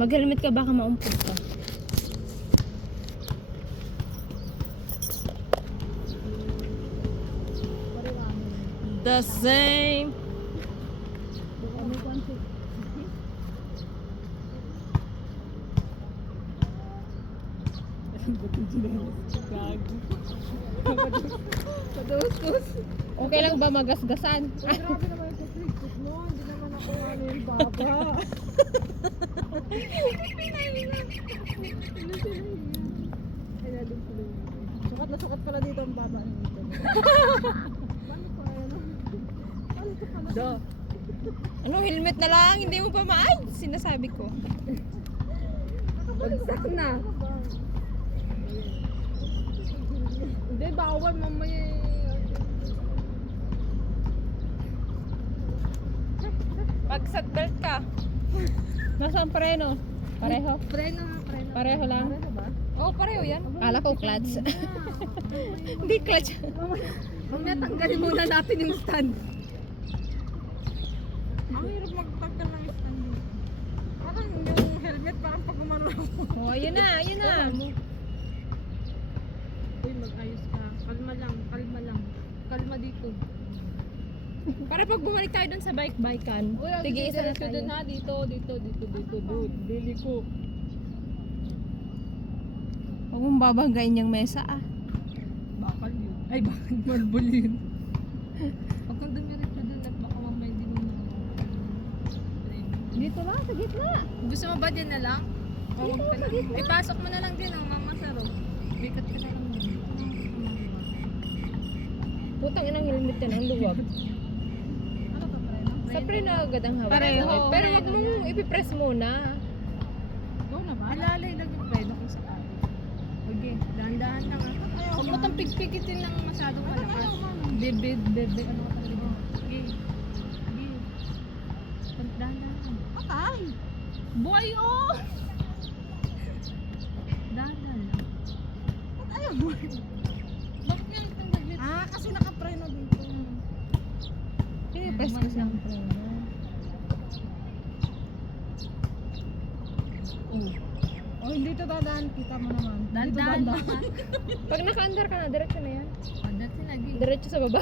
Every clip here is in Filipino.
Mag-helmet ka, baka maumpog ka. The same. Okay lang ba magasgasan? Grabe naman yung Facebook mo. Hindi naman ako ano yung baba. Ay, nandun sila yun. Sukat na sukat pala dito ang baba nito. Paano pa ano? Paano ito pala? Do. Ano, helmet na lang, hindi mo pa maayos, sinasabi ko. Bagsak na. Hindi, bawal mamaya eh. Pag seatbelt ka. Nasaan preno? Pareho? Preno nga, preno. Pareho lang? Pareho ba? Oo, pareho yan. Kala ko clutch. Hindi clutch. Mamaya tanggalin muna natin yung stand. Ang hirap magtanggal ng stand. Parang yung helmet parang pag umano ako. Oh, yun na, yun na. Uy, mag-ayos ka. Kalma lang, kalma lang. Kalma dito. Para pag bumalik tayo dun sa bike-bikan, tige isa na tayo. Dun ha, dito, dude. Bili ko. Huwag mong babanggain yung mesa ah. Bakal yun. Ay, bakal marble yun. Huwag kang dumiretso dun at baka mamaya hindi mo Dito lang, sa gitna. Gusto mo ba dyan na lang? O huwag ka na. Ipasok mo na lang din ang mama saro. Bikat ka na lang mo. Putang inang helmet yan, ang luwag. Ano to, preno? Sa preno agad ang hawak. Pareho. Pero wag mong ipipress muna. Go na ba? Alalay lang yung preno kung sakali. Okay, dahan-dahan lang ha. Huwag mo itong pigpigitin ng masyadong malakas. Bebe, ano ka talaga? Okay. Okay. Dahan-dahan lang. Patay! Boy, oh! Dahan-dahan lang. Ayaw mo. Bakit nga itong naglit? Ah, kasi nakapreno dito. Ipipress ko sa preno. Oh, hindi to dadaan. Kita mo naman. Dadaan naman. Pag naka-under ka na, diretso na yan. Dati lagi. Diretso sa baba.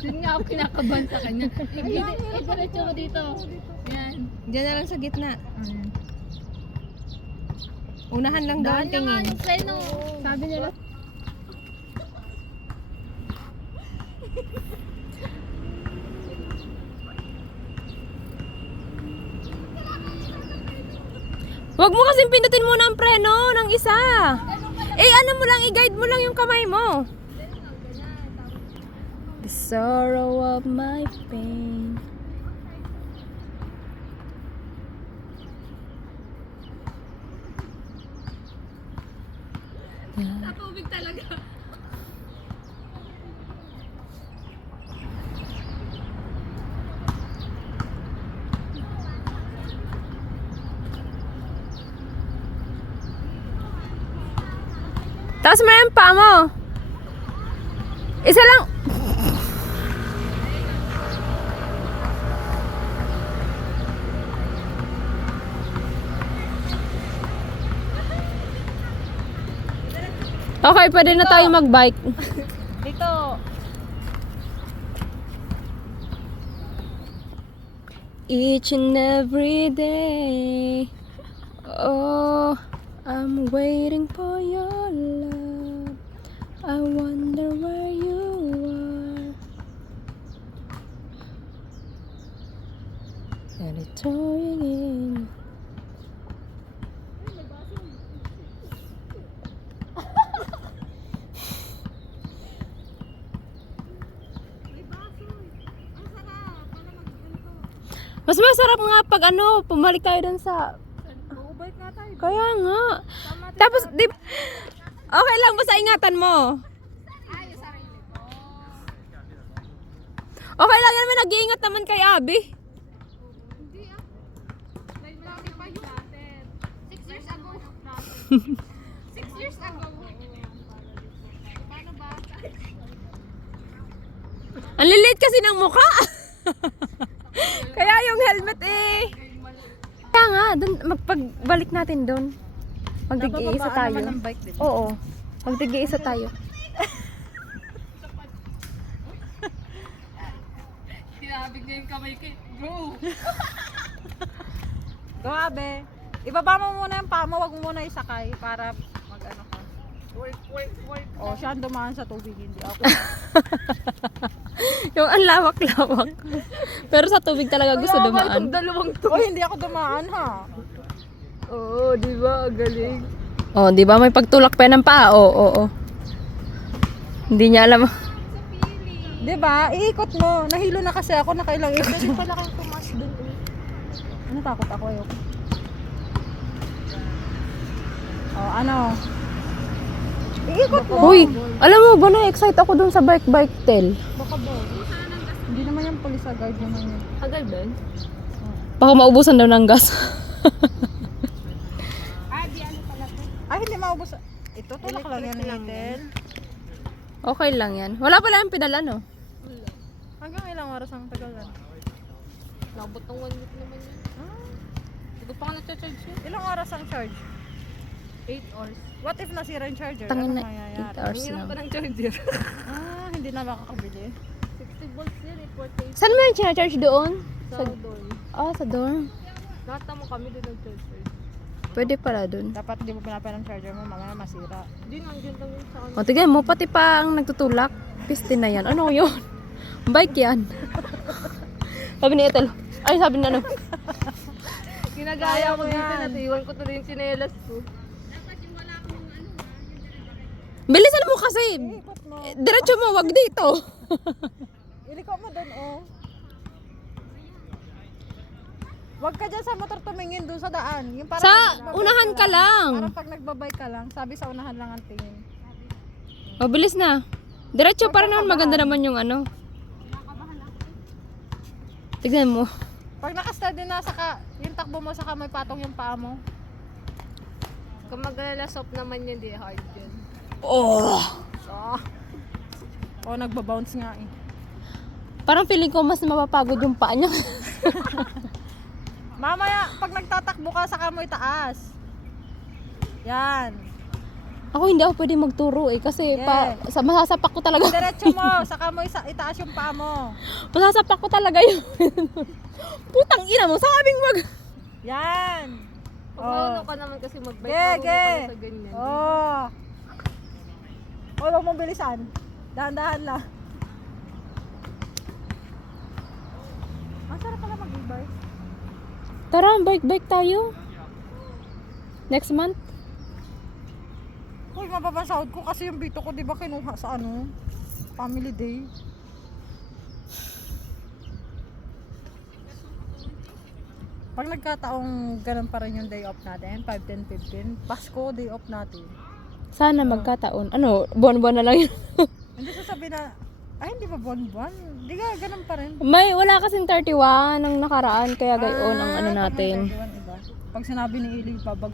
Yun nga ako kinakabahan sa kanya. Diretso mo dito. Yan. Diyan na lang sa gitna. Ayan. Unahan lang daw ang tingin. yung preno. Sabi nila. Huwag mo kasing pindutin muna ang preno ng isa. Eh ano mo lang, i-guide mo lang yung kamay mo. The sorrow of my pain. Tubig talaga. Taas mo yung paa mo. Isa lang. Okay, pwede na tayo mag-bike. Dito. Each and every day. Oh, I'm waiting for your love. I wonder where you are. And it's touring in. Mas masarap nga pag ano, pumalik tayo dun sa... Bubait nga tayo. Kaya nga. Tapos, di... Okay lang, basta ingatan mo. Ay, yung sarili ko. Okay lang yan, may nag-iingat naman kay Abby. Hindi ah. Dahil malaki pa yung natin. 6 years ago. 6 years ago. Paano ba? Ang lilit kasi ng mukha. Kaya yung eh. Kaya nga, dun, magpagbalik natin doon. Magtigi-isa tayo. Naman ng bike, diba? Oo. Magtigi-isa tayo. Tinabig niya yung kamay ko. Bro! Grabe. Ibaba mo muna yung paa mo, wag mo muna isakay para mag-ano ka. Work. Oh, siya ang dumaan sa tubig, hindi ako. Yung ang lawak-lawak. Pero sa tubig talaga gusto dumaan. Dalawang to. Oh, hindi ako dumaan ha. Oo, di ba? Galing. Oh, di ba may pagtulak pa ng paa? Oo. Hindi niya alam. Di ba? Iikot mo. Nahilo na kasi ako, nakailang ikot. Hindi pala kayong tumas dun. Ano takot ako yun? Oh, ano? Iikot mo. Uy, alam mo ba na-excite ako dun sa bike tail? Baka ba? Hindi naman yung police guard naman yun. Agad ba? Baka maubusan daw ng gas. Ay, hindi maubos. Ito, tulak lang yan, Ethel. Okay lang yan. Wala pala yung pedal ano? Hanggang ilang oras ang tagalan? Nabot ng 1 week naman yun. Hindi ko pa nga na-charge yun. Ilang oras ang charge? 8 hours. What if nasira yung charger? Tangin Ano na mangyayari? 8 hours Hingiram lang. pa ng charger. Hindi na makakabili. 60 volts yun eh, 48 Saan mo yung charge doon? sa door. Sa dorm. Lahat naman kami doon nag-charger. Pwede pala doon. Dapat hindi mo pinapala ng charger mo, mamaya masira. Hindi, nandiyan lang yun sa O, tignan mo, pati pa ang nagtutulak. Pistin na yan. Ano yun? Bike yan. Sabi ni Ethel. Ay, sabi na ano. Ginagaya ko Kaya mo dito, yan. natiwan ko tuloy yung sinelas ko. Bilisan mo kasi. Ikot mo. Diretso mo, wag dito. Iliko mo doon, oh. Wag ka dyan sa motor tumingin doon sa daan. Yung parang Sa pag nagbabike unahan ka lang. Parang pag nagbabike ka lang, sabi sa unahan lang ang tingin. O, bilis na. Diretso para naman maganda naman yung ano. Tignan mo. Pag nakasteady na, yung takbo mo, saka may patong yung paa mo. Kung maglalasop naman yun, di hard yun. Oh! Oh, nagbabounce nga eh. Parang feeling ko mas mapapagod yung paa niya. Mamaya, pag nagtatakbo ka, saka mo itaas. Yan. Ako hindi ako pwede magturo eh kasi masasapak ko talaga. Diretso mo, saka mo itaas yung paa mo. Masasapak ko talaga yun. Putang ina mo, sabing wag. Yan. Pag nauna ka naman kasi mag-bike, Ge, marunong ge. ka na sa ganyan. Oh. Huwag mong bilisan. Dahan-dahan lang. Ang sarap pala mag-e-bike. Tara, bike tayo. Next month. Uy, mapapasahod ko kasi yung bito ko, di ba kinuha sa ano? Family day. Pag nagkataong ganun pa rin yung day off natin, 5, 10, 15, Pasko, day off natin. Sana magkataon. Ano, buwan-buwan na lang yun. Hindi sasabihin na, ay hindi ba buwan-buwan? Hindi ka, ganun pa rin. Wala kasing 31 ang nakaraan, kaya gayon ang ano natin. Pag, may 31 iba. Pag sinabi ni Ili, babag.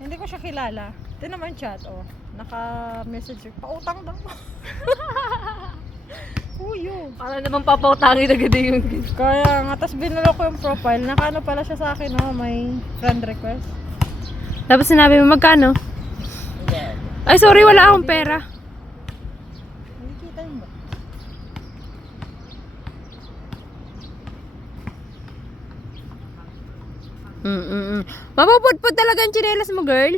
Hindi ko siya kilala. Ito naman chat, oh. Naka-message siya. Pautang daw. Uyo. Para naman papautangin agad yung Kaya nga, tapos binalo ko yung profile. Nakaano pala siya sa akin, oh. May friend request. Tapos sinabi mo magkano? Ay, sorry, wala akong pera. Hindi kita yun ba? Mapupudpud talaga ang tsinelas mo, girl.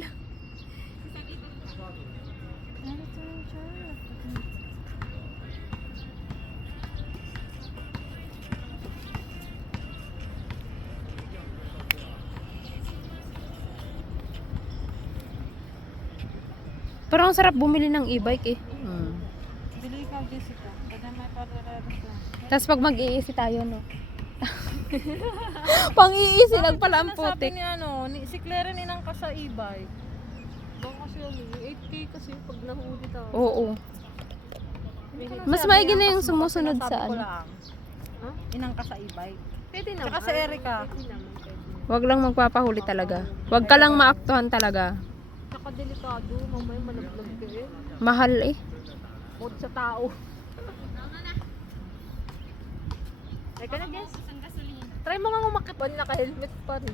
Parang ang sarap bumili ng e-bike eh. Bili ka, Jessica. Kada may pararado ko. Tapos pag mag-iisi tayo, no? Pang-iisi lang pala ang Sabi putik. ni ano, si Claire ninang ka sa e-bike. Baka kasi ano, yung 8K kasi pag nahuli tayo. Oo. Mas Sabi maigi niya, na yung kasi sumusunod sinasabi sa ko ano. lang, Ha? Inang ka sa e-bike. Pwede naman. Tsaka si Erica. Pwede naman, pwede. Wag lang magpapahuli talaga. Wag ka lang maaktuhan talaga. Tsaka delikado, mamaya malaglag ka eh. Mahal eh. Mod sa tao. Ay ka na, guess. Try mo nga umakit ba, naka-helmet pa rin.